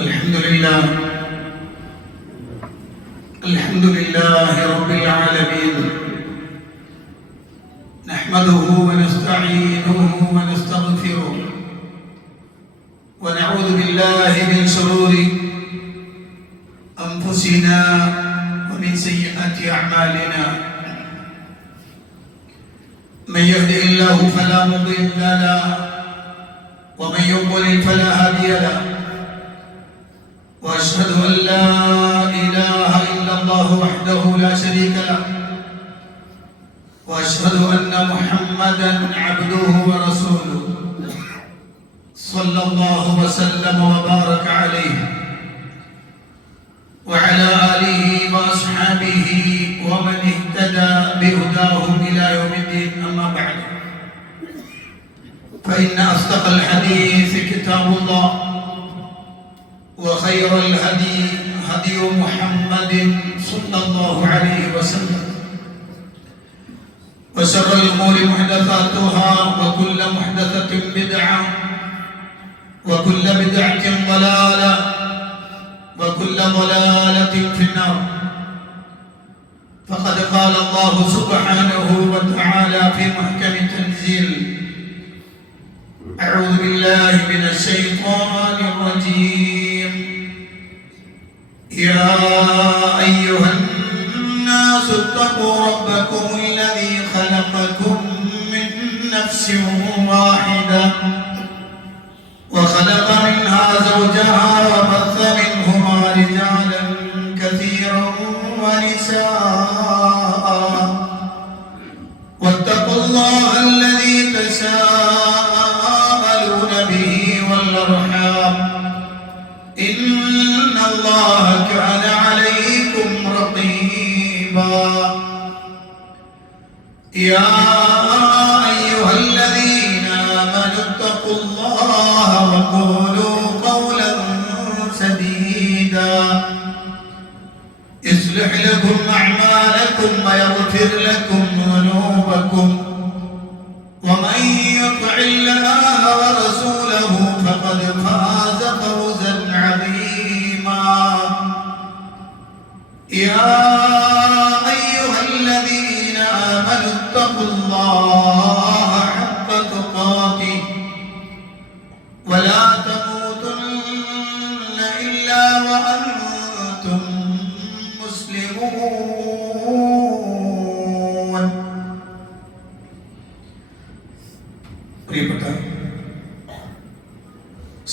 الحمد لله رب العالمين، نحمده ونستعينه ونستغفره ونعوذ بالله من شرور أنفسنا ومن سيئات أعمالنا. من يهده الله فلا مضل له ومن يضلل فلا هادي له، وأشهد أن لا إله إلا الله وحده لا شريك له، وأشهد أن محمدا عبده ورسوله صلى الله وسلم وبارك عليه وعلى آله وأصحابه ومن اهتدى بهداهم إلى يوم الدين. أما بعد، فإن أصدق الحديث كتاب الله، وخير الهدي هدي محمد صلى الله عليه وسلم، وشر الأمور محدثاتها، وكل محدثة بدعة، وكل بدعة ضلالة، وكل ضلالة في النار. فقد قال الله سبحانه وتعالى في محكم التنزيل: أعوذ بالله من الشيطان الرجيم: يا أيها الناس اتقوا ربكم الذي خلقكم من نفس واحدة وخلق منها زوجها وبث منهما رجالا كثيرا ونساء، واتقوا الله الذي تساءلون به والأرحام، إن الله كان عليكم رقيبا. يا أيها الذين آمنوا اتقوا الله وقولوا قولا سديدا يصلح لكم أعمالكم ويغفر لكم ذنوبكم، ومن يطع الله ورسوله فقد فاز فوزا عظيما. يا أيها الذين آمنوا اتقوا الله حق تقاته ولا تموتن إلا وأنتم مسلمون. പ്രിയപ്പെട്ട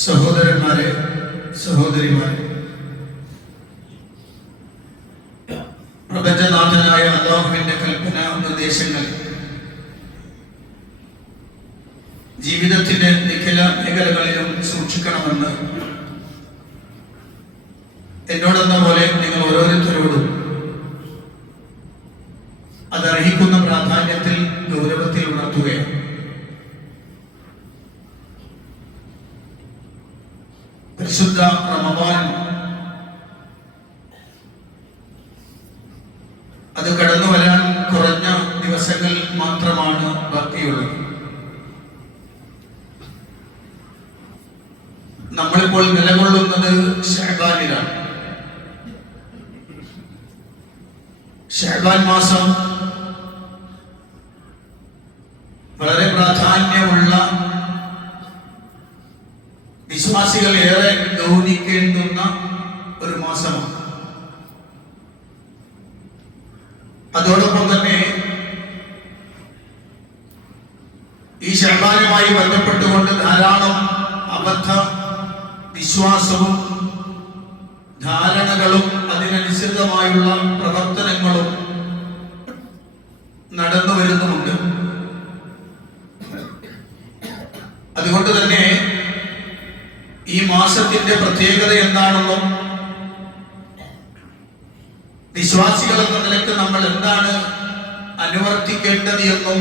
സഹോദരന്മാരെ, സഹോദരിമാരെ, പ്രപഞ്ചനാഥനായ അല്ലാഹുവിന്റെ കൽപ്പന നിർദ്ദേശങ്ങൾ ജീവിതത്തിന്റെ നിഖില മേഖലകളിലും സൂക്ഷിക്കണമെന്ന് എന്നോടെന്ന പോലെ നിങ്ങൾ ഓരോരുത്തരോടും അതർഹിക്കുന്ന പ്രാധാന്യത്തിൽ ഗൗരവത്തിൽ ഉണർത്തുകയാണ്. പരിശുദ്ധ റമദാൻ അത് കടന്നു വരാൻ കുറഞ്ഞ ദിവസങ്ങൾ മാത്രമാണ് ബാക്കിയുള്ളത്. നമ്മളിപ്പോൾ നിലകൊള്ളുന്നത് ശഅബാനിലാണ്. ശഅബാൻ മാസം വളരെ പ്രാധാന്യമുള്ള, വിശ്വാസികൾ ഏറെ ഗൗനിക്കേണ്ടുന്ന ഒരു മാസമാണ്. അതോടൊപ്പം തന്നെ ഈ ശഅബാനുമായി ബന്ധപ്പെട്ടുകൊണ്ട് ധാരാളം അബദ്ധ വിശ്വാസവും ധാരണകളും അതിനനുസൃതമായുള്ള പ്രവർത്തനങ്ങളും നടന്നു വരുന്നുമുണ്ട്. അതുകൊണ്ട് തന്നെ ഈ മാസത്തിന്റെ പ്രത്യേകത എന്താണെന്നും വിശ്വാസികൾ എന്ന നിലയ്ക്ക് നമ്മൾ എന്താണ് അനുവർത്തിക്കേണ്ടത് എന്നും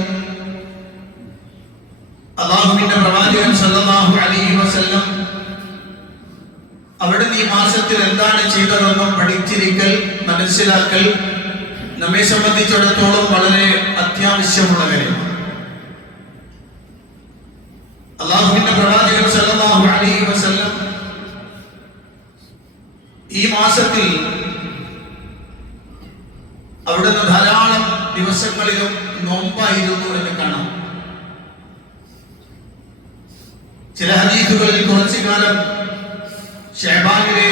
അല്ലാഹുവിന്റെ പ്രവാചകൻ സല്ലല്ലാഹു അലൈഹി വസല്ലം അവിടുന്ന് ഈ മാസത്തിൽ എന്താണ് ചെയ്തതെന്നും പഠിച്ചിരിക്കൽ, മനസ്സിലാക്കൽ നമ്മെ സംബന്ധിച്ചിടത്തോളം വളരെ അത്യാവശ്യമുള്ള കാര്യമാണ്. അല്ലാഹുവിന്റെ പ്രവാചകൻ സല്ലല്ലാഹു അലൈഹി വസല്ലം ഈ മാസത്തിൽ അവിടുന്ന് ധാരാളം ദിവസങ്ങളിലും നോമ്പായിരുന്നു എന്ന് കാണാം. ചില ഹദീസുകളിൽ കുറച്ചു കാലം ശഅബാനിലെ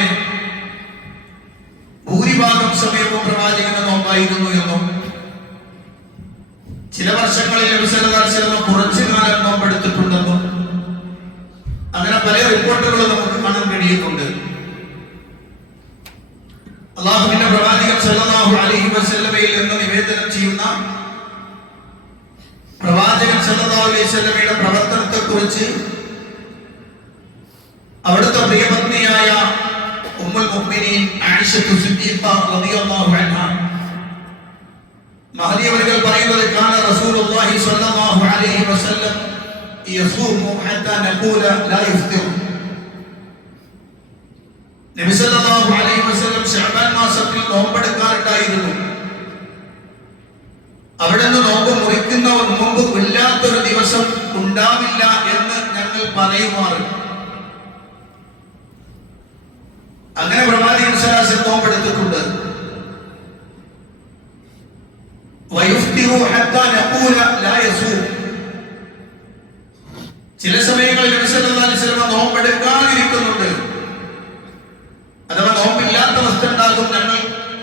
ഭൂരിഭാഗം സമയവും പ്രവാചകന് നോമ്പായിരുന്നു എന്നും ചില വർഷങ്ങളിൽ നബി സല്ലല്ലാഹു അലൈഹി വസല്ലം കുറച്ചു കാലം നോമ്പെടുത്തിട്ടുണ്ടെന്നും അങ്ങനെ പല റിപ്പോർട്ടുകളും നമുക്ക് കാണാൻ കഴിയുന്നുണ്ട്. അല്ലാഹുവിന്റെ പ്രവാചകൻ സല്ലല്ലാഹു അലൈഹി വസല്ലമയിൽ നിന്ന് നിവേദനം ചെയ്യുന്ന പ്രവാചകൻ സല്ലല്ലാഹു അലൈഹി വസല്ലമയുടെ പ്രവർത്തനത്തെക്കുറിച്ച് അവിടുത്തെ പ്രിയപത്നിയായ ഉമ്മുൽ മുഅ്മിനീൻ ആയിഷ സിദ്ദീഖ റളിയല്ലാഹു അൻഹ മഹദിയവர்கள் പറയുന്നത് കാന റസൂലുള്ളാഹി സ്വല്ലല്ലാഹു അലൈഹി വസല്ലം യസൂമു ഹത്താ നഖൂല ലാ യഫ്തിർ. നബി സല്ലല്ലാഹു അലൈഹി വസല്ലം ശഅബാൻ മാസത്തിൽ നോമ്പെടുക്കാറുണ്ടായിരുന്നു. അവിടുന്ന് നോമ്പ് മുറിക്കുന്നവർ മുമ്പ് ഇല്ലാത്തൊരു ദിവസം ഉണ്ടാവില്ല എന്ന് ഞങ്ങൾ പറയുമാറ്. അങ്ങനെ പ്രവാചകൻ സല്ലല്ലാഹു അലൈഹി വസല്ലം നോമ്പെടുത്തിട്ടുണ്ട്. വയുഫ്തിറു ഹത്താ നഖൂല ലാ യസൂം. ചില സമയങ്ങളിൽ നബി സല്ലല്ലാഹു അലൈഹി വസല്ലം നോമ്പെടുക്കാതിരിക്കുന്നുണ്ട്. അഥവാ നോമ്പില്ലാത്ത അവസ്ഥ ഉണ്ടാകും. ഞങ്ങൾ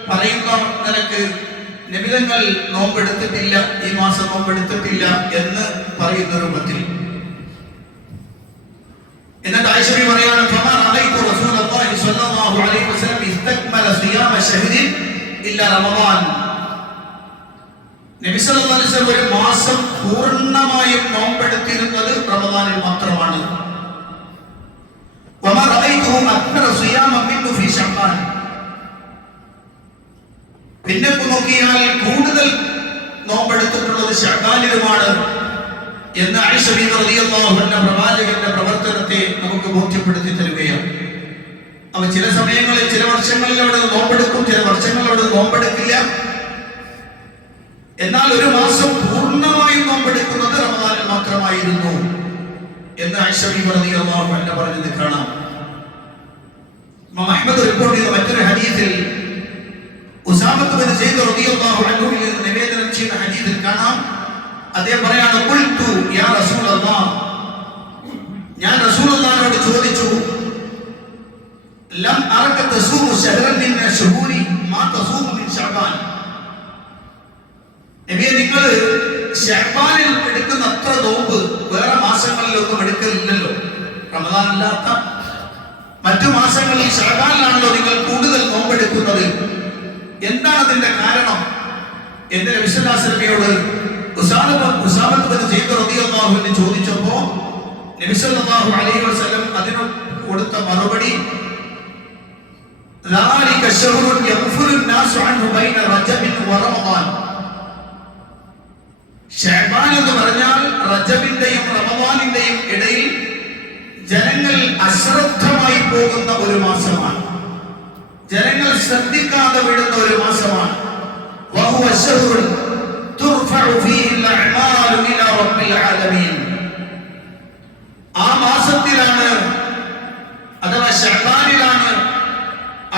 പറയുന്ന നിലക്ക് നബിതങ്ങൾ നോമ്പെടുത്തിട്ടില്ല, ഈ മാസം നോമ്പെടുത്തിട്ടില്ല എന്ന് പറയുന്ന രൂപത്തിൽ. എന്നിട്ട് ആയിഷ ബി പറയാണ് ഫമാ റഅയ്തു റസൂലുള്ളാഹി സ്വല്ലല്ലാഹു അലൈഹി വസല്ലം ഇസ്തക്മല സിയാമ ശഹ്രിൻ ഇല്ല റമളാൻ. നബി സല്ലല്ലാഹു അലൈഹി വസല്ലം ഒരു മാസം പൂർണ്ണമായും നോമ്പെടുത്തിരുന്നത് റമളാനിൽ മാത്രമാണ്. വമാ റഅയ്തുഹു അക്തറ സിയാമൻ മിൻഹു ഫീ ശഅബാൻ. പിന്നെ നോക്കിയാൽ കൂടുതൽ നോമ്പെടുത്തിട്ടുള്ളത് ശഅബാനിലുമാണ് എന്ന് ആയിഷ ബി റളിയല്ലാഹു അൻഹ പ്രവാചകന്റെ പ്രവർത്തനത്തെ നമുക്ക് ബോധ്യപ്പെടുത്തി തരുകയാണ്. അവ ചില സമയങ്ങളിൽ ചില വർഷങ്ങളിൽ അവിടെ നോമ്പെടുക്കും, ചില വർഷങ്ങളിൽ അവിടെ നോമ്പെടുക്കില്ല. എന്നാൽ ഒരു മാസം പൂർണ്ണമായും നോമ്പെടുക്കുന്നത് റമദാനിൽ മാത്രമായിരുന്നു എന്ന് ആയിഷ ബി റളിയല്ലാഹു അൻഹ പറഞ്ഞത് കാണാം. ഇമാം അഹ്മദ് റിപ്പോർട്ട് ചെയ്ത മറ്റൊരു ഹദീസിൽ ഉസാമത്ത് ബിൻ സയ്യിദ് റളിയല്ലാഹു അൻഹുവിൽ നിന്ന് നിവേദനം ചെയ്ത ഹദീസിൽ കാണാം, അദ്ദേഹം പറയാണ് ഖുൽതു യാ റസൂലല്ലാഹ്, ഞാൻ റസൂലുള്ളാഹിയോട് ചോദിച്ചു, ലം അറക തസൂമു ശഹ്റൻ മിൻ ശുഹൂരി മാ തസൂമു മിൻ ശഅബാൻ. നബിയെ, നിങ്ങൾ ശഅബാനിൽ എടുക്കുന്ന അത്ര നോമ്പ് വേറെ മാസങ്ങളിലൊന്നും എടുക്കലില്ലല്ലോ. റമദാൻ അല്ലാത്ത മറ്റു മാസങ്ങളിൽ ശഅബാനിലാണല്ലോ നിങ്ങൾ കൂടുതൽ നോമ്പെടുക്കുന്നത്. എന്താണ് അതിന്റെ കാരണം എന്ന് നബി സല്ലല്ലാഹു അലൈഹി വസല്ലമയോട് ഉസാമത്ത് ബിൻ സയ്യിദ് റളിയല്ലാഹു അൻഹു ചോദിച്ചപ്പോൾ നബി സല്ലല്ലാഹു അലൈഹി വസല്ലം അതിന് കൊടുത്ത മറുപടി ذلك شهر يغفل الناس عنه بين رجب ورمضان. ശഅബാൻ എന്ന് പറഞ്ഞാൽ റജബിന്റെയും റമദാനിന്റെയും ഇടയിൽ ജനങ്ങൾ അശ്രദ്ധമായി പോകുന്ന ഒരു മാസമാണ്. ജനങ്ങൾ ശ്രദ്ധിക്കാതെ വിടുന്ന ഒരു മാസമാണ്. വഹുവ ശഹ്റുൻ തുർഫഉ ഫീഹി അൽഅഅമാലു ഇലാ റബ്ബിൽ ആലമീൻ. ആ മാസത്തിലാണ് അഥവാ ശഅബാനിലാണ്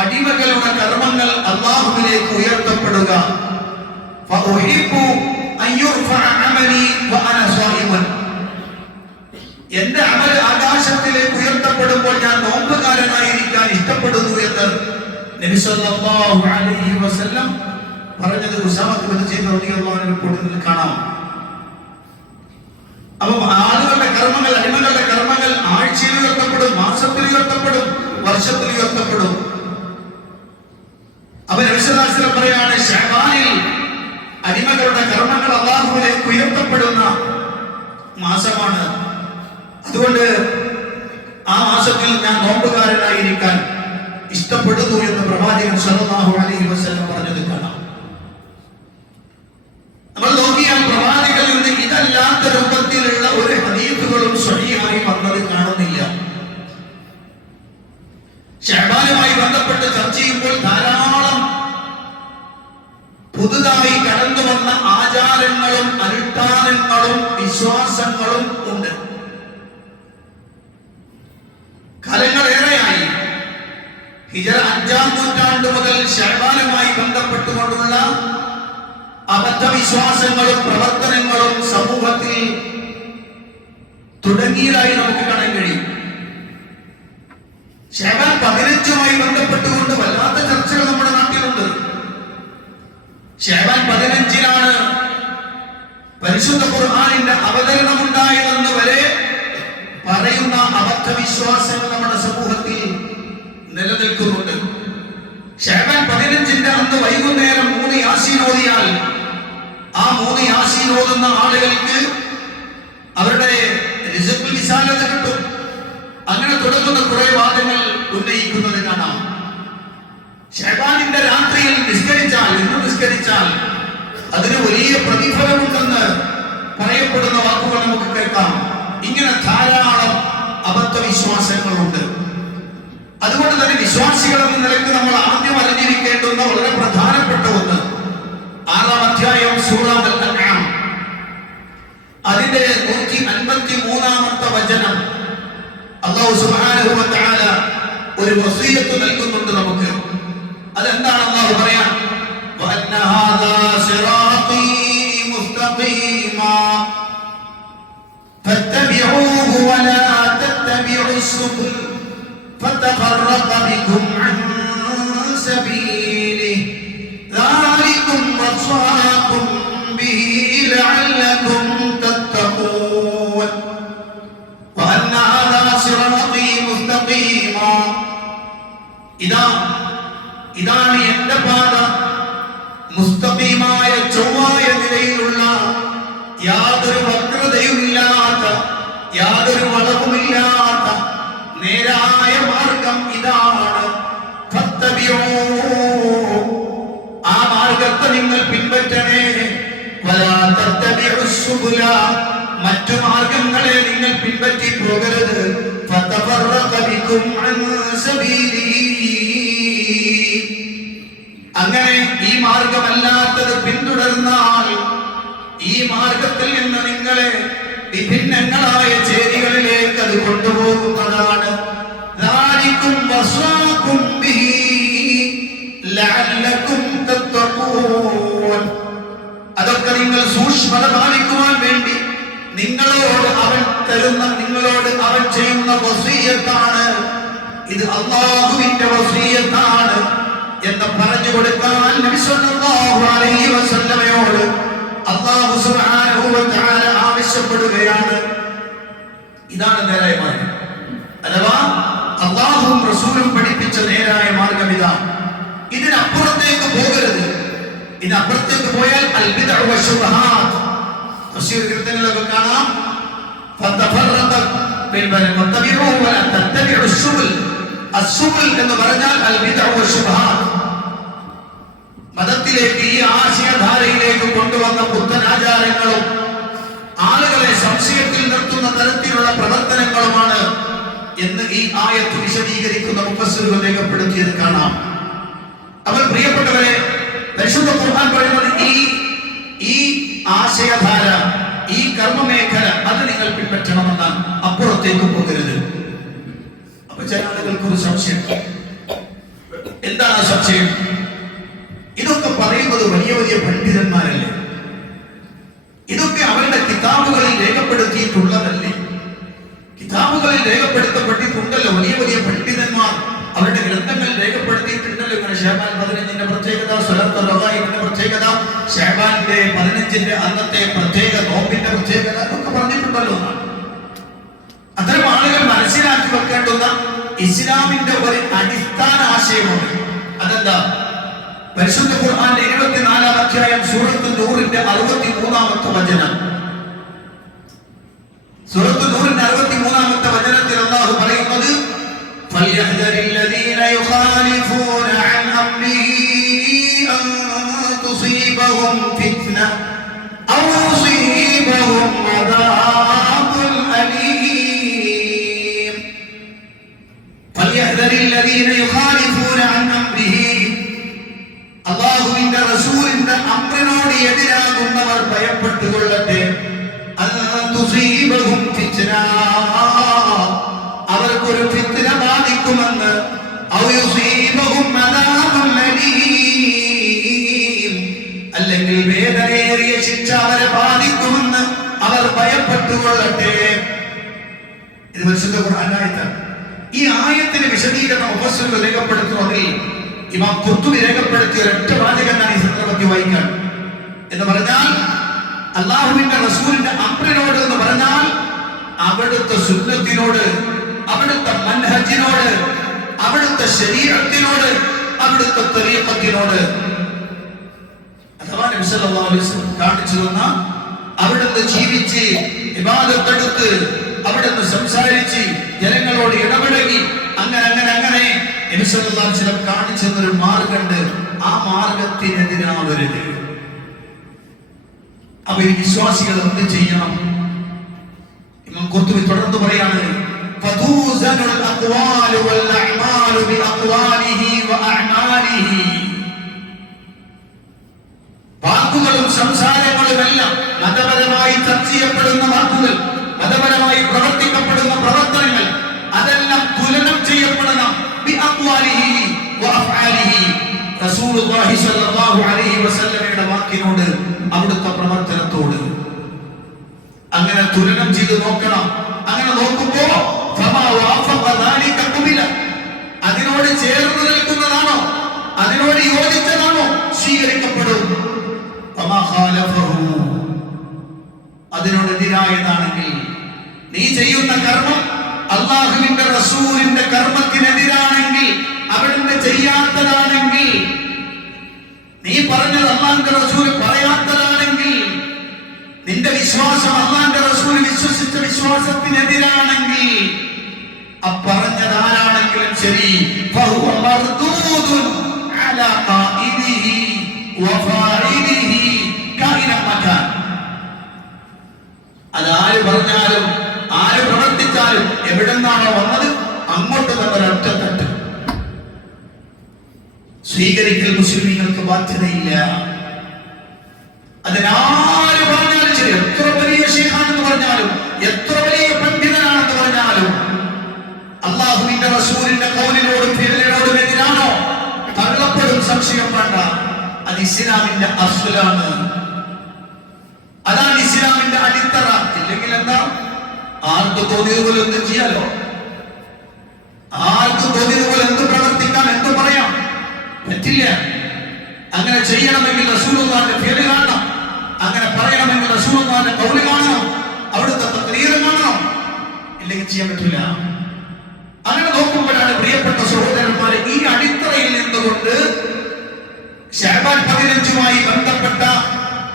അടിമകളുടെ കർമ്മങ്ങൾ അല്ലാഹുവിലേക്ക് ഉയർത്തപ്പെടുക. ഫഉഹിബ്ബു അൻ യുർഫഅ അമലി വഅന സായിമുൻ. എന്റെ അമൽ ആകാശത്തിലേക്ക് ഉയർത്തപ്പെടുമ്പോൾ ഞാൻ നോമ്പുകാരനായിരിക്കാൻ ഇഷ്ടപ്പെടുന്നു എന്ന് നബി സല്ലല്ലാഹു അലൈഹി വസല്ലം പറഞ്ഞത് ഉസാമത്ത് ബിൻ സയ്യിദ് റളിയല്ലാഹു അൻഹു റിപ്പോർട്ടിൽ കാണാം. അപ്പോൾ ആളുകളുടെ കർമ്മങ്ങൾ, അടിമകളുടെ കർമ്മങ്ങൾ ആഴ്ചയിൽ ഉയർത്തപ്പെടും, മാസത്തിൽ ഉയർത്തപ്പെടും, വർഷത്തിൽ ഉയർത്തപ്പെടും. അപ്പോൾ നബി സല്ലല്ലാഹു അലൈഹി വസല്ലം പറയാണ്, ശഅബാനിൽ അടിമകളുടെ കർമ്മങ്ങൾ അല്ലാഹുവിലേക്ക് ഉയർത്തപ്പെടുന്ന മാസമാണ്. അതുകൊണ്ട് ആ മാസത്തിൽ ഞാൻ നോമ്പുകാരനായിരിക്കാൻ ഇഷ്ടപ്പെടുന്നു എന്ന് പ്രവാചകൻ സല്ലല്ലാഹു അലൈഹി വസല്ലം പറഞ്ഞത് കാണാം. നമ്മൾ നോക്കിയാൽ പ്രവാചകനിൽ നിന്ന് ഇതല്ലാത്ത രൂപത്തിലുള്ള ഒരു ഹദീസുകളും സ്വഹീഹായി വന്നത് കാണുന്നില്ല. ശഅബാനുമായി ബന്ധപ്പെട്ട് ചർച്ച ചെയ്യുമ്പോൾ ധാരാളം പുതുതായി കടന്നു വന്ന ആചാരങ്ങളും അനുഷ്ഠാനങ്ങളും വിശ്വാസങ്ങളും ഉണ്ട്. കാലങ്ങളേറെയായി ഹിജറ 5-ാം നൂറ്റാണ്ട് മുതൽ ശഅബാനുമായി ബന്ധപ്പെട്ടുകൊണ്ടുള്ള അബദ്ധവിശ്വാസങ്ങളും പ്രവർത്തനങ്ങളും സമൂഹത്തിൽ തുടങ്ങിയതായി നമുക്ക് കാണാൻ കഴിയും. ശഅബാൻ 15-മായി ബന്ധപ്പെട്ടുകൊണ്ട് വല്ലാത്ത ചർച്ചകൾ നമ്മുടെ നാട്ടിലുണ്ട്. ശഅബാൻ 15-ലാണ് പരിശുദ്ധ ഖുർആനിന്റെ അവതരണം ഉണ്ടായതെന്ന് വരെ പറയുന്ന അബദ്ധവിശ്വാസങ്ങൾ നമ്മുടെ സമൂഹത്തിൽ നിലനിൽക്കുന്നുണ്ട്. ശഅബാൻ 15-ന്റെ അന്ന് വൈകുന്നേരം 3 യാസീൻ ഓതിയാൽ ആ 3 യാസീൻ ഓതുന്ന ആളുകൾക്ക് അവരുടെ റിസ്ഖിൽ വിശാലത കിട്ടും. അങ്ങനെ തുടങ്ങുന്ന കുറെ വാദങ്ങൾ ഉന്നയിക്കുന്നത് കാണാം. ശഅബാനിന്റെ രാത്രിയിൽ നിസ്കരിച്ചാൽ അതിന് വലിയ പ്രതിഫലമുണ്ടെന്ന് പറയപ്പെടുന്ന വാക്കുകൾ നമുക്ക് കേൾക്കാം. ഇങ്ങനെ ധാരാളം അബദ്ധവിശ്വാസങ്ങളുണ്ട്. അതുകൊണ്ട് തന്നെ വിശ്വാസികൾ എന്ന നിലയ്ക്ക് നമ്മൾ ആദ്യം അറിഞ്ഞിരിക്കേണ്ടുന്ന വളരെ പ്രധാനപ്പെട്ട ഒന്ന് 6-ാം അധ്യായം സൂറ അൽ-അൻആം അതിന്റെ 153-ാമത്തെ വചനം അല്ലാഹു സുബ്ഹാനഹു വ തആല ഒരു വസിയത്ത് നൽകുന്നുണ്ട് നമുക്ക്. അതെന്താണ് അല്ലാഹു പറയാൻ? വഅന്ന ഹാദാ സിറാത്തീ മുസ്തഖീമാ ഫത്തബിഊഹു വലാ തത്തബിഉസ് സുബുൽ ഫതഫറഖ ബികും അൻ സബീലിഹി ذلكم وصاكم به لعلكم تتقون وأن هذا صراطي مستقيما ഇതാണ് എന്റെ പാത, മുസ്തഖീമായ ചൊവ്വായ നിലയിലുള്ള യാതൊരു വക്രതയുമില്ലാത്ത യാതൊരു വളവുമില്ലാത്ത നേരായ മാർഗം ഇതാണ്. ആ മാർഗത്തെ നിങ്ങൾ പിൻപറ്റണേ. വലാ തത്തബിഉസ് സുബുല മറ്റു മാർഗങ്ങളെ നിങ്ങൾ പിൻപറ്റി പോകരുത്. ഫതഫറഖ ബികും അൻ സബീലിഹി അങ്ങനെ ഈ മാർഗമല്ലാത്തത് പിന്തുടർന്നാൽ ഈ മാർഗത്തിൽ നിന്ന് നിങ്ങളെ വിഭിന്നങ്ങളായ ചേരികളിലേക്ക് അത് കൊണ്ടുപോകുന്നതാണ്. ذلكم وصاكم به لعلكم تتقون അതൊക്കെ നിങ്ങൾ സൂക്ഷ്മത പാലിക്കുവാൻ വേണ്ടി നിങ്ങളോട് അവൻ ചെയ്യുന്ന വസിയത്താണ്. ഇത് അല്ലാഹുവിന്റെ വസിയത്താണ് എന്ന് പറഞ്ഞു കൊടുക്കാൻ നബി സല്ലല്ലാഹു അലൈഹി വസല്ലമയോട് അല്ലാഹു സുബ്ഹാനഹു വ തആല ആവശ്യപ്പെടുകയാണ്. ഇതാണ് നേരായ മാർഗം, അഥവാ അല്ലാഹുവും റസൂലും പഠിപ്പിച്ച നേരായ മാർഗം ഇതാണ്. ഇതിനപ്പുറത്തേക്ക് പോകരുത്. ഇതിനപ്പുറത്തേക്ക് പോയാൽ അൽ ബിദ്അ വ ശുബ്ഹാത്ത് തഫ്സീർ ഗ്രന്ഥങ്ങളിലൊക്കെ കാണാം. ഫതഫറഖ ബിൽ വതബിഉ വല തത്തബിഉ സുബുൽ. അസ്സുബുൽ എന്ന് പറഞ്ഞാൽ അൽ ബിദ്അ വ ശുബ്ഹാത്ത്. മതത്തിലേക്ക് ഈ ആശയധാരയിലേക്ക് കൊണ്ടുവന്ന പുത്തനാചാരങ്ങളും ആളുകളെ സംശയത്തിൽ നിർത്തുന്ന തരത്തിലുള്ള പ്രവർത്തനങ്ങളുമാണ് എന്ന് ഈ ആയത്ത് വിശദീകരിക്കുന്ന മുഫസ്സിറുകൾ രേഖപ്പെടുത്തിയത് കാണാം. അവർ പ്രിയപ്പെട്ടവരെ, പരിശുദ്ധ ഖുർആൻ പറയുന്നത് ഈ ആശയധാര, ഈ കർമ്മമേഖല അത് നിങ്ങൾ പിൻപറ്റണമെന്നാണ്, അപ്പുറത്തേക്ക് പോകരുത്. അപ്പൊ ചില ആളുകൾക്ക് ഒരു സംശയം. എന്താണ് ആ സംശയം? ഇതൊക്കെ പറയുന്നത് വലിയ വലിയ പണ്ഡിതന്മാരല്ലേ? ഇതൊക്കെ അവരുടെ കിതാബുകളിൽ രേഖപ്പെടുത്തിയിട്ടുള്ളതല്ലേ? കിതാബുകളിൽ രേഖപ്പെടുത്തപ്പെട്ടിട്ടുണ്ടല്ലോ. വലിയ വലിയ പണ്ഡിതന്മാർ അവരുടെ ഗ്രന്ഥങ്ങളിൽ രേഖപ്പെടുത്തിയിട്ടുണ്ടല്ലോ. ഇങ്ങനെ ശഅബാൻ 15-ന്റെ പ്രത്യേകത, സ്വലാത്തുൽ റഗായിബിന്റെ പ്രത്യേകത, ശഅബാനിന്റെ 15-ന്റെ അന്നത്തെ പ്രത്യേക നോമ്പിന്റെ പ്രത്യേകത ഒക്കെ പറഞ്ഞിട്ടുണ്ടല്ലോ. അത്തരം ആളുകൾ മനസ്സിലാക്കി വെക്കേണ്ടുന്ന ഇസ്ലാമിന്റെ ഒരു അടിസ്ഥാന ആശയമുണ്ട്. അതെന്താ? പരിശുദ്ധ ഖുർആന്റെ 24-ാം അധ്യായം സൂറത്ത് നൂറിന്റെ 63-ാമത്തെ വചനം. സൂറത്ത് നൂറിന്റെ 63-ാമത്തെ വചനത്തിൽ അല്ലാഹു പറയുന്നത് فَلْيَحْذَرِ الَّذِينَ يُخَالِفُونَ عَنْ أَمْرِهِ أَن تُصِيبَهُمْ فِتْنَةٌ أَوْ يُصِيبَهُمْ عَذَابٌ أَلِيمٌ. فَلْيَحْذَرِ الَّذِينَ يُخَالِفُونَ عَنْ أَمْرِهِ അല്ലാഹുവിന്റെ റസൂലിന്റെ അംറിനോട് എതിരാകുന്നവർ ഭയപ്പെട്ടുകൊള്ളട്ടെ. അവർക്കൊരു ഫിത്ന ബാധിക്കുമെന്ന്, ശിക്ഷ അവരെ ബാധിക്കുമെന്ന് അവർ ഭയപ്പെട്ടുകൊള്ളട്ടെ. ഇത് പരിശുദ്ധ ഖുർആന്റെ ആയത്താണ്. ഈ ആയത്തിന് വിശദീകരണം മുഫസ്സിറുകൾ രേഖപ്പെടുത്തുന്നതിൽ ഇമാം ഖുർത്തുബി രേഖപ്പെടുത്തിയ ഒരൊറ്റ വാചകമാണ് ഈ സന്ദർഭത്തിൽ വായിക്കാൻ. എന്ന് പറഞ്ഞാൽ അല്ലാഹുവിന്റെ റസൂലിന്റെ അംറിനോട് എന്ന് പറഞ്ഞാൽ അവിടുത്തെ സുന്നത്തിനോട്, അവിടുത്തെ മൻഹജിനോട്, അവിടുത്തെ ശരീഅത്തിനോട്, അവിടുത്തെ തരീഖത്തിനോട്, അഥവാ നബി സല്ലല്ലാഹു അലൈഹി വസല്ലം കാണിച്ചു തന്ന അവിടുന്ന് ജീവിച്ച് ഇബാദത്ത് എടുത്ത് അവിടുന്ന് സംസാരിച്ച് ജനങ്ങളോട് ഇടപെടലി അങ്ങനെ അങ്ങനെ അങ്ങനെ നബി സല്ലല്ലാഹു അലൈഹി വസല്ലം കാണിച്ചു തന്നൊരു മാർഗമുണ്ട്. ആ മാർഗത്തിനെതിരാവരുത്. അപ്പൊ ഈ വിശ്വാസികൾ എന്ത് ചെയ്യണം? ഇമാം ഖുർത്തുബി തുടർന്ന് പറയാണ്, ഫതൂസനുൽ അഖ്വാലു വൽ അഅ്മാലു ബി അഖ്വാലിഹി വ അഅ്മാലിഹി. വാക്കുകളും സംസാരങ്ങളുമെല്ലാം മതപരമായി ചർച്ച ചെയ്യപ്പെടുന്ന വാക്കുകൾ, മതപരമായി പ്രവർത്തിക്കപ്പെടുന്ന പ്രവർത്തനങ്ങൾ, അതെല്ലാം തുലനം ചെയ്യപ്പെടണം ബി അഖ്വാലിഹി വ അഫ്ആലിഹി. റസൂലുള്ളാഹി സ്വല്ലല്ലാഹു അലൈഹി വസല്ലമയുടെ വാക്കിനോട്, അവിടുത്തെ പ്രവർത്തനത്തോട് അങ്ങനെ തുലനം ചെയ്ത് നോക്കണം. അങ്ങനെ നോക്കുമ്പോ ഫമാ വഅഫഖ ദാലിക ഖുബില, അതിനോട് ചേർന്ന് നിൽക്കുന്നതാണോ, അതിനോട് യോജിച്ചതാണോ സ്വീകരിക്കപ്പെടും. ഫമാ ഖാലഫഹു, അതിനോടെതിരായതാണെങ്കിൽ, നീ ചെയ്യുന്ന കർമ്മം അല്ലാഹുവിന്റെ റസൂലിന്റെ കർമ്മത്തിനെതിരാണെങ്കിൽ, അവിടുന്ന് ചെയ്യാത്തതാണെങ്കിൽ, നീ പറഞ്ഞത് അല്ലാഹുവിന്റെ റസൂൽ പറയാത്തതാണെങ്കിൽ, നിന്റെ വിശ്വാസം അല്ലാഹുവിന്റെ റസൂൽ വിശ്വസിച്ച വിശ്വാസത്തിനെതിരാണെങ്കിൽ, പറഞ്ഞതാരാണെങ്കിലും ശരി, ഫഹുവ മർദൂദുൻ അലാ ഖാഇദിഹി വഫാഇലിഹി കായിന മകാൻ. അതാര് പറഞ്ഞാലും ആര് പ്രവർത്തിച്ചാലും എവിടെന്നാണോ വന്നത് അങ്ങോട്ട് തന്നെ ഒരൊറ്റ തട്ട്. സ്വീകരിക്കൽ മുസ്ലിമീങ്ങൾക്ക് ബാധ്യതയില്ല. അതിനാര് പറഞ്ഞാലും ശരി, എത്ര വലിയ ശൈഖാണെന്ന് പറഞ്ഞാലും, എത്ര വലിയ പണ്ഡിതനാണെന്ന് പറഞ്ഞാലും, അല്ലാഹുവിന്റെ റസൂലിന്റെ ഖൗലിനോടും ഫിഅലിനോടും എതിരാണോ തള്ളപ്പെടും. സംശയം വേണ്ട. അത് ഇസ്ലാമിന്റെ അസ്ലാണ്. അതാണ് ഇസ്ലാമിന്റെ അടിത്തറ. ഇല്ലെങ്കിൽ എന്താ, ആർക്ക് തോന്നിയതുപോലെ എന്തും ചെയ്യാലോ, ആർക്ക് തോന്നിയതുപോലെ എന്ത് പ്രവർത്തിക്കാം, എന്ത് പറയാം, പറ്റില്ല. അങ്ങനെ ചെയ്യണമെങ്കിൽ റസൂലുള്ളാഹിന്റെ ഫിഅല് കാണണം, അങ്ങനെ പറയണമെങ്കിൽ റസൂലുള്ളാഹിന്റെ ഖൗല് കാണണം, അവിടുത്തെ തഖ്രീർ കാണണം. ഇല്ലെങ്കിൽ ചെയ്യാൻ പറ്റില്ല. അങ്ങനെ നോക്കുമ്പോഴാണ് പ്രിയപ്പെട്ട സഹോദരന്മാരെ, ഈ അടിത്തറയിൽ നിന്നുകൊണ്ട് ശഅബാൻ 15 ബന്ധപ്പെട്ട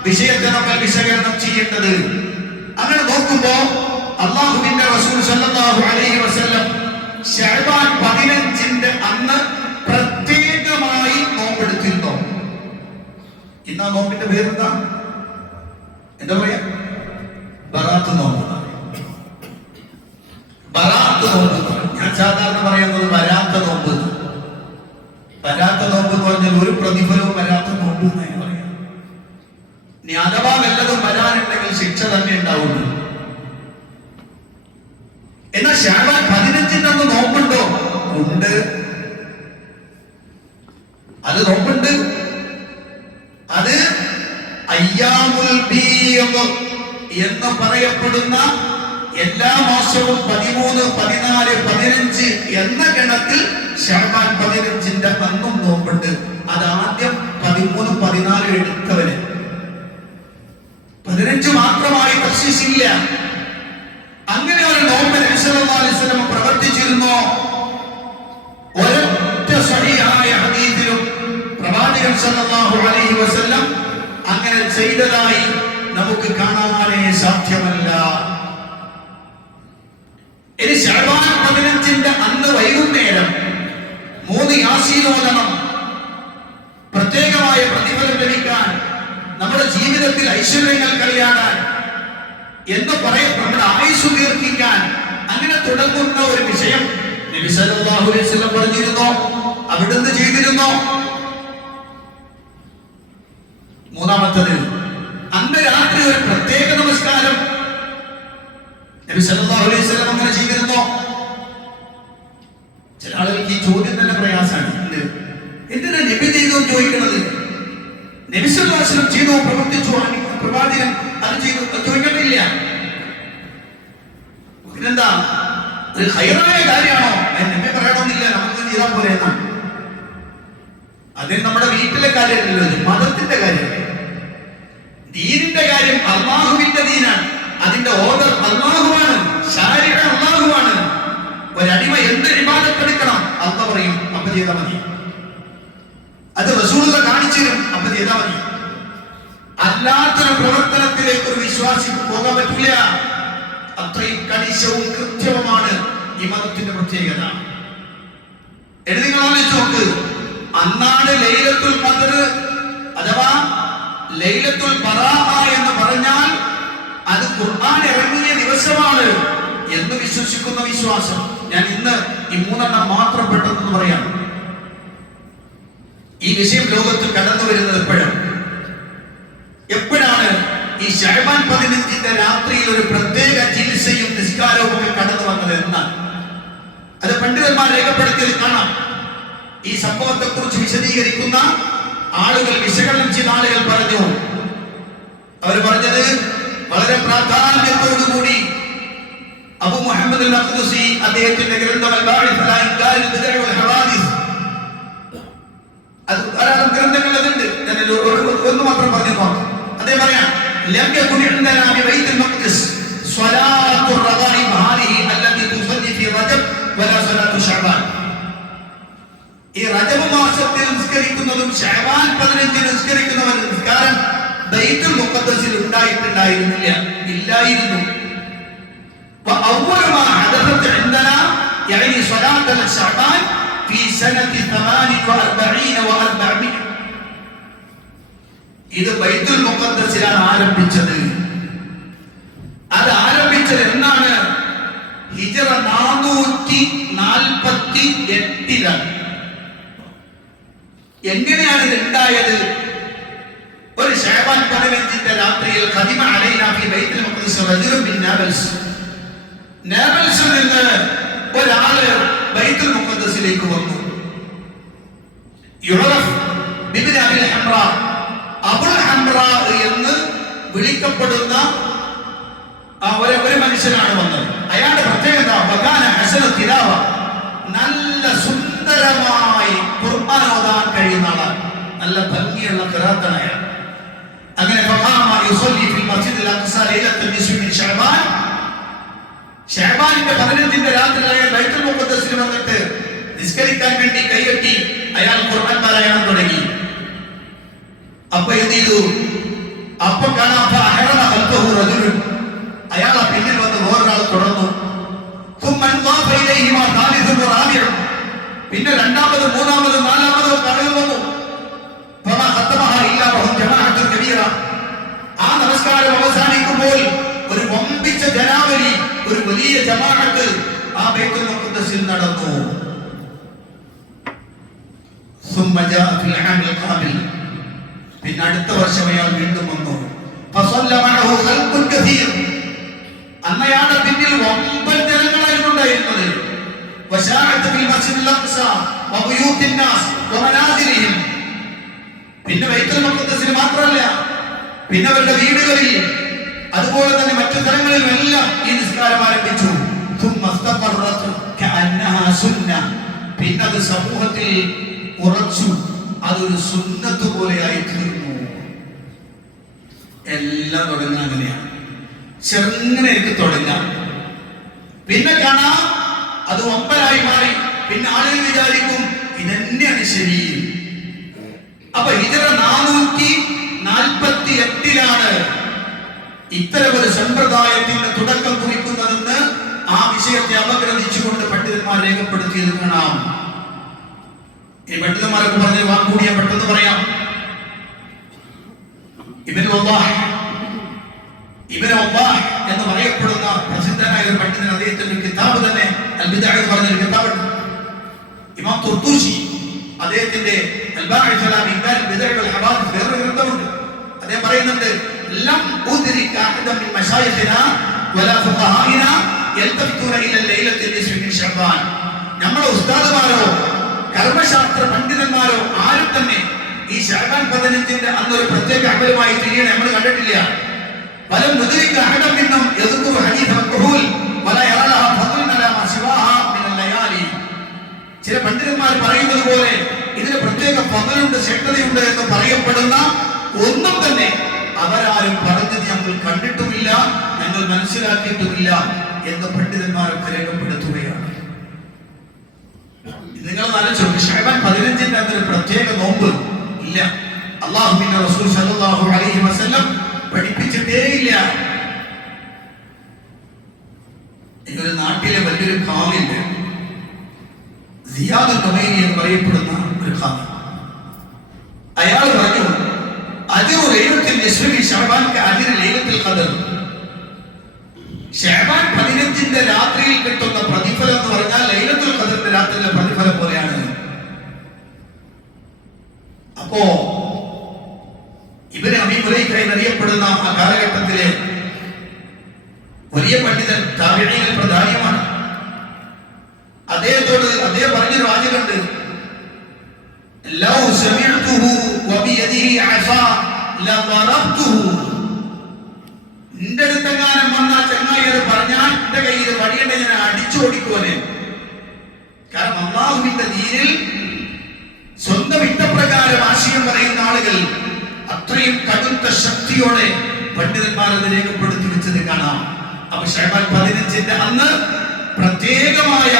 വിഷയത്തെ നമ്മൾ വിശകലനം ചെയ്യേണ്ടത്. അങ്ങനെ നോക്കുമ്പോ അല്ലാഹുവിന്റെ റസൂൽ സല്ലല്ലാഹു അലൈഹി വസല്ലം ശഅബാൻ 15 അന്ന് പ്രത്യേകമായി നോമ്പെടുത്തിരുന്നു. ഇന്ന് ആ നോമ്പിന്റെ പേരെന്താ? എന്താ പറയാ? ബറാത്ത് നോമ്പ്. ബറാത്ത് നോമ്പ്. ഞാൻ സാധാരണ പറയുന്നത് വരാത്ത നോമ്പ്. വരാത്ത നോമ്പ് എന്ന് പറഞ്ഞാൽ ഒരു പ്രതിഫലവും വരാത്ത നോമ്പ് എന്നാണ് പറയാം. ഇനി അഥവാ വല്ലതും വരാനുണ്ടെങ്കിൽ ശിക്ഷ തന്നെ ഉണ്ടാവുള്ളൂ. എന്നാൽ ശഅബാൻ 15 അന്ന് നോമ്പുണ്ടോ? ഉണ്ട്. അത് നോമ്പുണ്ട്. അത് അയ്യാമുൽ ബീദ് എന്ന് പറയപ്പെടുന്ന എല്ലാ മാസവും 13, 14, 15 എന്ന ഗണത്തിൽ ശഅബാൻ 15 അന്നും നോമ്പുണ്ട്. അത് ആദ്യം 13, 14 എടുത്തവന് 15 മാത്രമായി തഖ്സീസില്ല. അങ്ങനെ ഒരു നോമ്പ് നബി സല്ലല്ലാഹു അലൈഹി വസല്ലം പ്രവർത്തിച്ചിരുന്നു. ഒരൊറ്റ സ്വഹീഹായ ഹദീസിലും പ്രവാചകൻ സല്ലല്ലാഹു അലൈഹി വസല്ലം അങ്ങനെ ചെയ്തതായി നമുക്ക് കാണാനേ സാധ്യമല്ല. ഇനി ശഅബാൻ 15 അന്ന് വൈകുന്നേരം 3 യാസീൻ ഓതണം. പ്രത്യേകമായ പ്രതിഫലം ലഭിക്കാൻ, നമ്മുടെ ജീവിതത്തിൽ ഐശ്വര്യങ്ങൾ കൈയാടാൻ എന്ന് പറയും, നമ്മുടെ ആയുസ് ദീർഘിക്കാൻ, അങ്ങനെ തുടങ്ങുന്ന ഒരു വിഷയം നബി സല്ലല്ലാഹു അലൈഹി വസല്ലം പറഞ്ഞിരുന്നോ, അവിടുന്ന് ചെയ്തിരുന്നോ. മൂന്നാമത്തത്, അന്ന് രാത്രി ഒരു പ്രത്യേക നമസ്കാരം നബി സല്ലല്ലാഹു അലൈഹി വസല്ലം അങ്ങനെ ചെയ്തിരുന്നോ? ചില ആളുകൾക്ക് ഈ ചോദ്യം തന്നെ പ്രയാസമാണ്. എന്തിനാ നബി ചെയ്തു ചോദിക്കുന്നത്? നബി സല്ലല്ലാഹു അലൈഹി വസല്ലം ചെയ്തോ, പ്രവർത്തിച്ചോ? പ്രവാചകൻ അത് ചെയ്തു ചോദിക്കേണ്ടില്ല. പിന്നെന്താ, ഒരു ഹൈറായ കാര്യമാണോ എന്നെ പറയണമെന്നില്ല, നമുക്ക് ചെയ്താൽ പോലെ എന്നാണ്. അതിന് നമ്മുടെ വീട്ടിലെ കാര്യമല്ലല്ലോ, മതത്തിന്റെ കാര്യമല്ല. ദീനിന്റെ കാര്യം അള്ളാഹുവിന്റെ ദീനാണ്. അതിന്റെ ഓർഡർ അള്ളാഹുവാണ്, ശാരീര അള്ളാഹുവാണ്. ഒരടിമ എന്ത് ഇബാദത്തെടുക്കണം അള്ളാഹ് പറയും, അപ്പൊ ചെയ്താൽ മതി. അത് റസൂലുള്ള കാണിച്ചു തരും, അപ്പൊ ചെയ്താൽ മതി. അല്ലാത്തൊരു പ്രവർത്തനത്തിലേക്ക് ഒരു വിശ്വാസിക്ക് പോകാൻ പറ്റില്ല. അത്രയും കണിശവും കൃത്യവുമാണ് ഈ മതത്തിന്റെ പ്രത്യേകത. നിങ്ങൾ ആലോചിച്ച് നോക്ക്, അന്നാണ് ലൈലത്തുൽ ഖദ്ർ അഥവാ ലൈലത്തുൽ ബറാഅ എന്ന് പറഞ്ഞാൽ അത് ഖുർആൻ ഇറങ്ങിയ ദിവസമാണ് എന്ന് വിശ്വസിക്കുന്ന വിശ്വാസം. ഞാൻ ഇന്ന് ഈ 3 മാത്രം പെട്ടെന്ന് പറയാം. ഈ വിഷയം ലോകത്ത് കടന്നു വരുന്നത് എപ്പോഴാണ് ഈ ശഅബാൻ 15 രാത്രിയിൽ ഒരു പ്രത്യേക ചികിത്സയും നിസ്കാരവും ഒക്കെ കടന്നു വന്നത് എന്നാണ്. അത് പണ്ഡിതന്മാർ രേഖപ്പെടുത്തിയത് കാണാം. ഈ സംഭവത്തെ കുറിച്ച് വിശദീകരിക്കുന്ന ആളുകൾ, വിശകലനം ചെയ്ത ആളുകൾ പറഞ്ഞു. അവർ പറഞ്ഞത് വളരെ പ്രാധാന്യത്തോടുകൂടി അബൂ മുഹമ്മദ് അൽ-മഖ്ദസി അദ്ദേഹത്തിന്റെ ഗ്രന്ഥം അൽ-ബാഇസ് അലാ ഇൻകാരിൽ ബിദ്അ വൽ ഹവാദിസ്, അത് ധാരാളം ഗ്രന്ഥങ്ങൾ അതുണ്ട്. ഒന്ന് മാത്രം പറഞ്ഞു നോക്കാം. അതേ പറയാം, ലം യകുൻ ഇൻദനാ ബി ബൈത്തുൽ മഖ്ദിസ് സ്വലാത്തു റഗായിബ് ഹാദിഹി അല്ലതി തുസല്ലി ഫി റജബ് വലാ സ്വലാത്തു ശഅബാൻ. ഈ റജബ് മാസത്തിൽ നിസ്കരിക്കുന്നതും ശഅബാൻ 15 നിസ്കരിക്കുന്നവരുടെ നിസ്കാരം ബൈത്തുൽ മുഖദ്ദസിൽ ഉണ്ടായിട്ടുണ്ടായിരുന്നില്ല, ഇല്ലായിരുന്നു. وأول ما حدثت عندنا يعني صلاة شعبان في سنة 48 و400. ഇത് ബൈത്തുൽ മുഖദ്ദസിലാണ് ആരംഭിച്ചത്. അത് ആരംഭിച്ചത് എന്നാണ്? ഹിജ്റ 448 എങ്ങനെയാണ് ഇത് ഉണ്ടായത്? ഒരു ശഅബാൻ 15 രാത്രിയിൽ ഖദിമ അലൈനാ ഫി ബൈത്തുൽ മുഖദ്ദസ് റജുലുൻ മിൻ നാബൽസിൽ നിന്ന് ഒരാള് ബൈത്തുൽ മുഖദ്ദസിലേക്ക് വന്നു. യുറഫ് ബിബ്ന അബിൽ ഹംറ, അബുൽ ഹംറ എന്ന് വിളിക്കപ്പെടുന്ന ഒരു മനുഷ്യനാണ് വന്നത്. അയാളുടെ പ്രത്യേകത വകാന ഹസന തിലാവ, നല്ല സുന്ദരമായി ഖുർആൻ ഓതാൻ കഴിയുന്ന ആളാണ്, നല്ല ഭംഗിയുള്ള ഖിറാഅത്താണ് അയാൾ. അങ്ങനെ ഫഖാമ യുസല്ലി ഫിൽ മസ്ജിദിൽ അഖ്സ ലൈലത്തുൽ നിസ്ഫി മിൻ ശഅബാൻ. ശഅബാനിന്റെ 15 രാത്രി അയാൾ ബൈത്തുൽ മുഖദ്ദസിൽ വന്നിട്ട് നിസ്കരിക്കാൻ വേണ്ടി കൈകെട്ടി അയാൾ ഖുർആൻ പാരായണം തുടങ്ങി. അപ്പൊ എന്ത് ചെയ്തു? അപ്പൊ കാണാം അയാൾ പിന്നിൽ വന്ന് വേറൊരാൾ തുടർന്നു. പിന്നെ 2ാമത് 3ാമത് 4ാമത് ആളുകൾ വന്നു. ആ നമസ്കാരം അവസാനിക്കുമ്പോൾ ഒരു വമ്പിച്ച ജനാവലി, ഒരു വലിയ ജമാഅത്ത് ആ ബൈത്തുൽ മുഖദ്ദസിൽ നടന്നു. പിന്നെ അടുത്ത വർഷം അയാൾ വീണ്ടും വന്നു. അന്നയാളുടെ പിന്നിൽ വമ്പൻ ജനങ്ങളായിരുന്നു ഉണ്ടായിരുന്നത്. പിന്നെ ബൈത്തുൽ മുഖദ്ദസിൽ മാത്രമല്ല, പിന്നെ അവരുടെ വീടുകളിൽ അതുപോലെ തന്നെ മറ്റു സ്ഥലങ്ങളിലെല്ലാം ഈ നിസ്കാരം ആരംഭിച്ചു. പിന്നെ അത് സമൂഹത്തിൽ ഉറച്ചു, അതൊരു സുന്നത്ത് പോലെയായി തീർന്നു. എല്ലാം തുടങ്ങാൻ അങ്ങനെയാണ്, ചെറുങ്ങനെ എനിക്ക് തുടങ്ങാം. പിന്നെ കാണാം അത് ഒമ്പലായി മാറി. പിന്നെ ആളുകൾ വിചാരിക്കും ഇതന്നെയാണ് ശരി. അപ്പൊ ഹിജ്റ 448 ഇത്തരം ഒരു സമ്പ്രദായത്തിന്റെ തുടക്കം കുറിക്കുന്നതെന്ന് ആ വിഷയത്തെ അപഗ്രഥിച്ചുകൊണ്ട് പണ്ഡിതന്മാർ രേഖപ്പെടുത്തിയത് കാണാം. ഈ പണ്ഡിതന്മാരൊക്കെ പറഞ്ഞ വാക്കുകൂടിയ പെട്ടെന്ന് പറയാം. ഇബ്നു വദ്ദാഹ് എന്ന് പറയപ്പെടുന്ന പ്രസിദ്ധനായ ഒരു പണ്ഡിതൻ, അദ്ദേഹത്തിന്റെ ഒരു കിതാബ് തന്നെ അൽ-ബിദ്അ എന്ന് പറഞ്ഞ ഒരു കിതാബുണ്ട്. ഇമാം തുർത്തുശി അദ്ദേഹത്തിന്റെ അൽ-ബാഇസ് അലാ ഇൻകാരിൽ ബിദ്അ വൽ ഹവാദിസ് വേറൊരു ഗ്രന്ഥമുണ്ട്. അദ്ദേഹം പറയുന്നുണ്ട്, ലം ഉദ്രിക അഹദൻ മിൻ മശായിഖിനാ വലാ ഫുഖഹാഇനാ യൽതഫിതുന ഇലാ ലൈലത്തിൽ നിസ്ഫി മിൻ ശഅബാൻ. നമ്മുടെ ഉസ്താദുമാരോ കർമ്മശാസ്ത്ര പണ്ഡിതന്മാരോ ആരും തന്നെ ഈ ശഅബാൻ 15 അന്നൊരു പ്രത്യേക അമലുമായി തിരിയണ നമ്മൾ കണ്ടിട്ടില്ല. പല മുദ്രിക അഹദം മിന്നും യദ്കുറു ഹദീഥ ഖുഹൂൽ വലാ യറലഹ ഫദ്ലൻ അലാ മാ സിവാഹ മിനൽ ലയാലി. ചില പണ്ഡിതന്മാർ പറയുന്നത് പോലെ ഇതിന് പ്രത്യേക ഫദ്ലുണ്ട്, ശക്തതയുണ്ട് എന്ന് പറയപ്പെടുന്ന ഒന്നും തന്നെ അവരാരും പറഞ്ഞത് ഞങ്ങൾ കണ്ടിട്ടുമില്ല, ഞങ്ങൾ മനസ്സിലാക്കിയിട്ടുമില്ല എന്ന് പണ്ഡിതന്മാരൊക്കെ രേഖപ്പെടുത്തുകയാണ്. നിങ്ങൾ ആലോചിച്ചു, ശഅബാൻ 15 അന്നൊരു പ്രത്യേക നോമ്പ് ഇല്ല. അല്ലാഹുവിന്റെ റസൂൽ സല്ലല്ലാഹു അലൈഹി വസല്ലം പഠിപ്പിച്ചിട്ടേയില്ല. ഒരു നാട്ടിലെ വലിയൊരു ഖാദിയുണ്ട്, സിയാദ് നുമൈനി എന്ന് പറയപ്പെടുന്ന ഒരു ഖാദി. അയാൾ പറഞ്ഞു, അജ്റു ലൈലത്തുൽ നിസ്ഫി ശഅബാൻ കഅജ്രി ലൈലത്തുൽ ഖദർ. ശഅബാൻ 15 രാത്രിയിൽ കിട്ടുന്ന പ്രതിഫലം എന്ന് പറഞ്ഞാൽ ലൈലത്തുൽ ഖദറിന്റെ രാത്രിയിലെ പ്രതിഫലം പോലെയാണ്. അപ്പോ ഇബ്നു അബീ മുലൈക എന്നറിയപ്പെടുന്ന ആ കാലഘട്ടത്തിലെ വലിയ പണ്ഡിതൻ, താബിഈനിൽ പ്രധാനിയാണ്. അദ്ദേഹത്തോട് അദ്ദേഹം പറഞ്ഞൊരു വാചകമുണ്ട്, ലൗ സമിഅതുഹു വബിയദിഹി അസാ ലദറബ്തുഹു. എന്റെ അടുത്തെങ്ങാനും വന്ന ചങ്ങായി അത് പറഞ്ഞാൽ എന്റെ കയ്യിൽ വടിയുണ്ടെ ഞാൻ അടിച്ചോടിക്കുവനെ. കാരണം അല്ലാഹുവിന്റെ ദീനിൽ സ്വന്തം ഇഷ്ടപ്രകാരം ആശയം പറയുന്ന ആളുകൾ അത്രയും കടുത്ത ശക്തിയോടെ പണ്ഡിതന്മാരത് രേഖപ്പെടുത്തി വെച്ചത് കാണാം. അപ്പൊ ശഅബാൻ 15 അന്ന് പ്രത്യേകമായ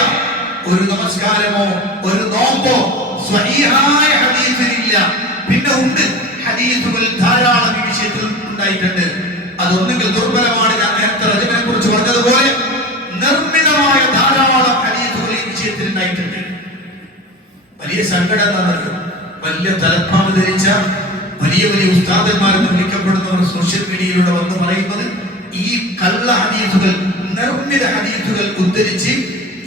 ഒരു നമസ്കാരമോ ഒരു നോമ്പോ സ്വഹീഹായ ഹദീസിലില്ല. പിന്നെ ഉണ്ട് ഹദീസുകൾ ധാരാളം ഈ വിഷയത്തിൽ ഉണ്ടായിട്ടുണ്ട്. അതൊന്നുകിൽ ദുർബലമാണ്. ഞാൻ നേരത്തെ റജബിനെ കുറിച്ച് പറഞ്ഞതുപോലെ നിർമ്മിതമായ ധാരാളം ഹദീസുകൾ ഈ വിഷയത്തിൽ ഉണ്ടായിട്ടുണ്ട്. വലിയ സങ്കടം എന്നറിയും, വലിയ തലപ്പാവ് ധരിച്ച വലിയ വലിയ ഉസ്താദന്മാരെന്ന് വിളിക്കപ്പെടുന്നവർ സോഷ്യൽ മീഡിയയിലൂടെ വന്ന് പറയുന്നത് ഈ കള്ള ഹദീസുകൾ, നിർമ്മിത ഹദീസുകൾ ഉദ്ധരിച്ച്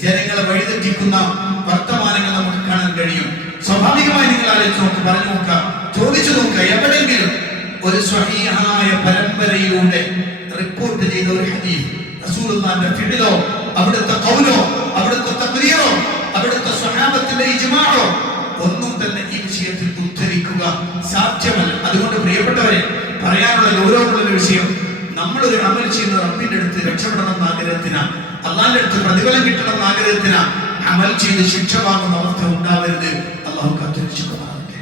ജനങ്ങളെ വഴിതെറ്റിക്കുന്ന വർത്തമാനങ്ങൾ നമുക്ക് കാണാൻ കഴിയും. സ്വാഭാവികമായി നിങ്ങൾ ആലോചിച്ച് നോക്ക്, പറഞ്ഞു നോക്കുക, ചോദിച്ചു നോക്കുക, എവിടെയെങ്കിലും ഒരു സ്വഹീഹായ പരമ്പരയിലൂടെ റിപ്പോർട്ട് ചെയ്ത ഒരു ഹദീസ് റസൂലുള്ളാഹിന്റെ ഫിഅലോ അവിടുത്തെ ഖൗലോ അവിടുത്തെ തഖ്രീറോ അവിടുത്തെ സ്വഹാബത്തിന്റെ ഇജ്മാഅോ ഒന്നും തന്നെ ഈ വിഷയത്തിൽ ഉദ്ധരിക്കുക സാധ്യമല്ല. അതുകൊണ്ട് പ്രിയപ്പെട്ടവരെ, പറയാനുള്ള ഗൗരവമുള്ള വിഷയം, നമ്മളൊരു അമൽ ചെയ്യുന്ന റബ്ബിന്റെ അടുത്ത് രക്ഷപ്പെടണം എന്ന ആഗ്രഹത്തിനാ, അള്ളാന്റെ അടുത്ത് പ്രതിഫലം കിട്ടണം എന്ന ആഗ്രഹത്തിനാ അമൽ ചെയ്ത് ശിക്ഷ വാങ്ങുന്ന അവസ്ഥ ഉണ്ടാവരുത്. അള്ളാഹു കാത്തുരക്ഷിക്കുമാറാകട്ടെ.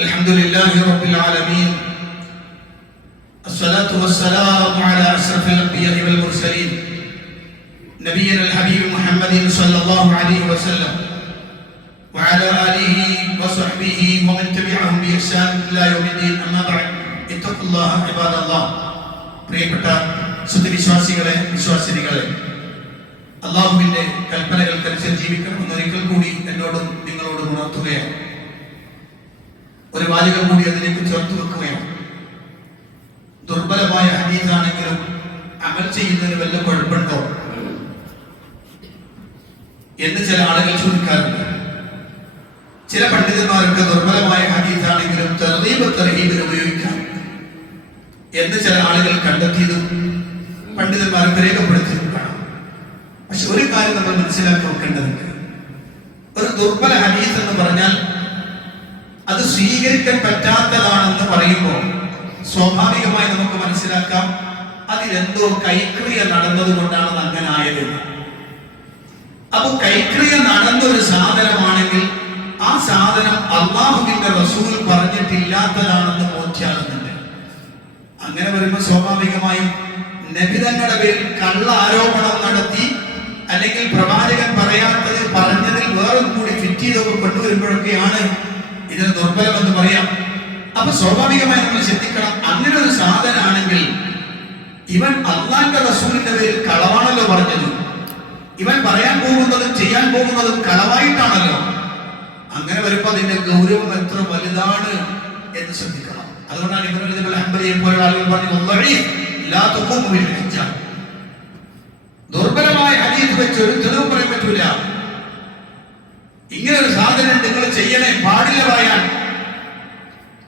അൽഹംദുലില്ലാഹി റബ്ബിൽ ആലമീൻ, الصلاة والسلام على أشرف الأنبياء والمرسلين نبينا الحبيب محمد صلى الله عليه وسلم وعلى آله وصحبه ومن تبعهم بإحسان إلى يوم الدين. أما بعد اتقوا الله عباد الله. പ്രിയപ്പെട്ട സത്യവിശ്വാസികളെ, വിശ്വാസിനികളെ, അല്ലാഹുവിന്റെ കൽപ്പനകൾക്കനുസരിച്ച് ജീവിക്കണം എന്നൊരിക്കൽ കൂടി എന്നോടും നിങ്ങളോടും ഉണർത്തുകയാണ്. ഒരു വാചകം കൂടി അതിലേക്ക് ചേർത്ത് വെക്കുകയാണ്. ദുർബലമായ ഹദീസാണെങ്കിലും അമൽ ചെയ്യുന്നതിന് വല്ല കുഴപ്പമുണ്ടോ എന്ന് ചില ആളുകൾ ചോദിക്കാറുണ്ട്. ചില പണ്ഡിതന്മാർക്ക് ദുർബലമായ ഹദീസാണെങ്കിലും തർഗീബിന് ഉപയോഗിക്കാം എന്ന് ചില ആളുകൾ കണ്ടെത്തിയതും പണ്ഡിതന്മാർക്ക് രേഖപ്പെടുത്തിയതും കാണാം. പക്ഷെ ഒരു കാര്യം നമ്മൾ മനസ്സിലാക്കി വെക്കേണ്ടതുണ്ട്. ഒരു ദുർബല ഹദീസ് എന്ന് പറഞ്ഞാൽ അത് സ്വീകരിക്കാൻ പറ്റാത്തതാണെന്ന് പറയുമ്പോൾ സ്വാഭാവികമായി നമുക്ക് മനസ്സിലാക്കാം അതിലെന്തോ കൈക്രിയ നടന്നത് കൊണ്ടാണ് അങ്ങനെ ആയത്. അപ്പൊ കൈക്രിയ നടന്നൊരു സാധനമാണെങ്കിൽ ആ സാധനം അല്ലാഹുവിന്റെ റസൂൽ പറഞ്ഞിട്ടില്ലാത്തതാണെന്ന് ബോധ്യാകുന്നുണ്ട്. അങ്ങനെ വരുമ്പോൾ സ്വാഭാവികമായും നബി തങ്ങളുടെ പേരിൽ കള്ള ആരോപണം നടത്തി അല്ലെങ്കിൽ പ്രവാചകൻ പറയാത്തത് പറഞ്ഞതിൽ വേറെ കൂടി ഫിറ്റ് ചെയ്തൊക്കെ കൊണ്ടുവരുമ്പോഴൊക്കെയാണ് ഇതിന് ദുർബലമെന്ന് പറയാം. അപ്പൊ സ്വാഭാവികമായി നമ്മൾ ശ്രദ്ധിക്കണം, അങ്ങനെ ഒരു സാധനമാണെങ്കിൽ ഇവൻ അല്ലാഹുവിന്റെ റസൂലിന്റെ പേരിൽ കളവാണല്ലോ പറഞ്ഞത്, ഇവൻ പറയാൻ പോകുന്നതും ചെയ്യാൻ പോകുന്നതും കളവായിട്ടാണല്ലോ. അങ്ങനെ വരുമ്പോൾ അതിന്റെ ഗൗരവം എത്ര വലുതാണ് എന്ന് ശ്രദ്ധിക്കണം. അതുകൊണ്ടാണ് ഇബ്നു ഹംബലിയെ പോലുള്ള ആളുകൾ പറഞ്ഞു, ദുർബലമായ ഹദീസ് വെച്ച് ഒരു തെളിവ് പറയാൻ പറ്റൂല. ഇങ്ങനെ ഒരു സാധനം നിങ്ങൾ ചെയ്യണേ പാടില്ല പറയാൻ.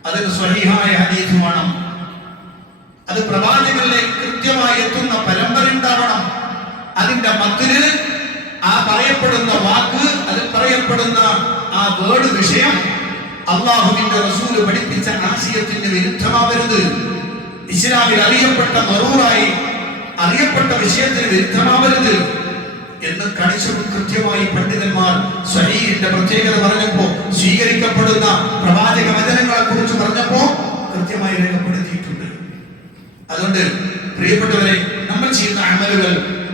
അതിന് സ്വഹീഹായ ഹദീസ് വേണം. അത് പ്രവാചകരിലേക്ക് കൃത്യമായി എത്തുന്ന പരമ്പര ഉണ്ടാവണം. അതിന്റെ മത്തില് ആ പറയപ്പെടുന്ന വാക്ക്, അതിൽ പറയപ്പെടുന്ന ആ വേർഡ് വിഷയം അള്ളാഹുവിന്റെ റസൂല് പഠിപ്പിച്ച ആശയത്തിന് വിരുദ്ധമാവരുത്. ഇസ്ലാമിൽ അറിയപ്പെട്ട മറൂറായി അറിയപ്പെട്ട വിഷയത്തിന് വിരുദ്ധമാവരുത് എന്ന് കണിച്ചു കൃത്യമായി പണ്ഡിതന്മാർ സ്വഹീഹിന്റെ പ്രത്യേകത പറഞ്ഞപ്പോ, സ്വീകരിക്കപ്പെടുന്ന പ്രവാചക വചനങ്ങളെ കുറിച്ച് പറഞ്ഞപ്പോ കൃത്യമായി രേഖപ്പെടുത്തിയിട്ടുണ്ട്. അതുകൊണ്ട് പ്രിയപ്പെട്ടവരെ, നമ്മൾ ചെയ്യുന്ന അമലുകൾ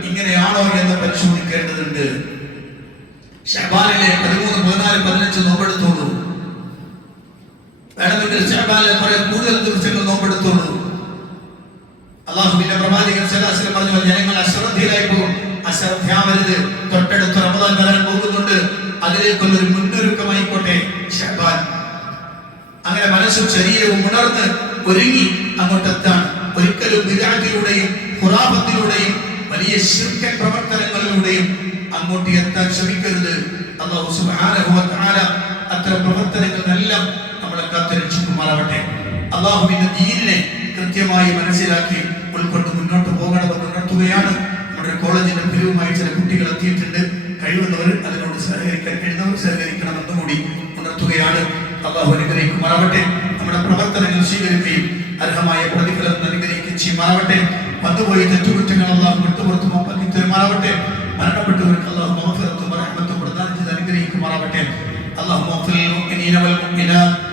ഇങ്ങനെയാണോ എന്ന് പരിശോധിക്കേണ്ടതുണ്ട്. ശഅബാനിലെ 13, 14, 15 നോമ്പെടുത്തോളൂ. വേണമെങ്കിൽ ശഅബാനിലെ കുറെ കൂടുതൽ ദിവസങ്ങൾ നോമ്പെടുത്തോളൂ. അല്ലാഹുവിന്റെ പ്രവാചകൻ സല്ലല്ലാഹു അലൈഹി വസല്ലം പറഞ്ഞു, ജനങ്ങൾ അശ്രദ്ധയിലായി പോകും. അശ്രദ്ധയാവരുത്. തൊട്ടടുത്ത് റമദാൻ വരാൻ പോകുന്നുണ്ട്. അതിലേക്കുള്ള ഒരു മുന്നൊരുക്കമായിക്കോട്ടെ ശഅബാൻ. അങ്ങനെ മനസ്സും ശരീരവും ഉണർന്ന് ഒരുങ്ങി അങ്ങോട്ടെത്താൻ. ഒരിക്കലും ബിദ്അത്തിലൂടെയും ഖുറാഫത്തിലൂടെയും വലിയ ശിർക്കൻ പ്രവർത്തനങ്ങളിലൂടെയും അങ്ങോട്ട് എത്താൻ ശ്രമിക്കരുത്. അല്ലാഹു സുബ്ഹാനഹു വ തആല അത്തരം പ്രവർത്തനങ്ങളെല്ലാം നമ്മളെ കാത്തുരക്ഷിക്കുമാറാവട്ടെ. അല്ലാഹുവിന്റെ ദീനിനെ കൃത്യമായി മനസ്സിലാക്കി ഉൾക്കൊണ്ട് മുന്നോട്ട് പോകണമെന്ന് ഉണർത്തുകയാണ്. നമ്മുടെ കോളേജിന്റെ പിരിവുമായി ചില കുട്ടികൾ എത്തിയിട്ടുണ്ട്. കഴിവുന്നവർ അതിനോട് സഹകരിക്കാൻ കഴിയുന്നവർ സഹകരിക്കണമെന്ന് കൂടി ഉണർത്തുകയാണ്. അല്ലാഹു അനുഗ്രഹിക്കുമാറാവട്ടെ. നമ്മുടെ പ്രവർത്തനങ്ങൾ സ്വീകരിക്കുകയും അർഹമായ പ്രതിഫലം അനുഗ്രഹിക്കുകയും ചെയ്യുമാറാവട്ടെ. വന്നുപോയി തെറ്റുകുറ്റങ്ങൾ അല്ലാഹു വിട്ടുപുറത്തു മാപ്പാക്കി തരുമാറാവട്ടെ. മരണപ്പെട്ടവർക്ക് അല്ലാഹു മഗ്ഫിറത്തും റഹ്മത്തും പ്രദാനം ചെയ്ത് അനുഗ്രഹിക്കുമാറാവട്ടെ. അല്ലാഹു മഗ്ഫിറിൽ മുഅ്മിനീന വൽ മുഅ്മിനാത്ത്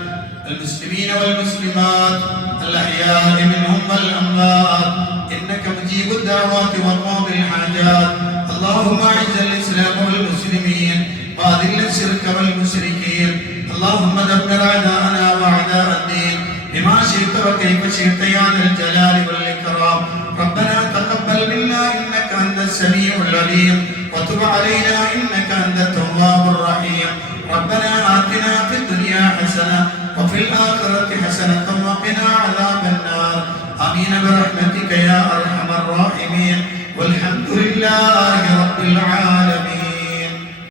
المسلمين والمسلمات الأحياء منهم والأموات إنك مجيب الدعوات وقاضي الحاجات. اللهم أعز الإسلام والمسلمين وأذل الشرك والمشركين. اللهم دمر أعداءنا وأعداء الدين بما شئت وكيف شئت يا ذا الجلال والإكرام. ربنا تقبل منا إنك أنت السميع العليم وتب علينا إنك أنت التواب الرحيم. ربنا آتنا في الدنيا حسنة وفي الآخرة حسنة وقنا عذاب النار. آمين برحمتك يا أرحم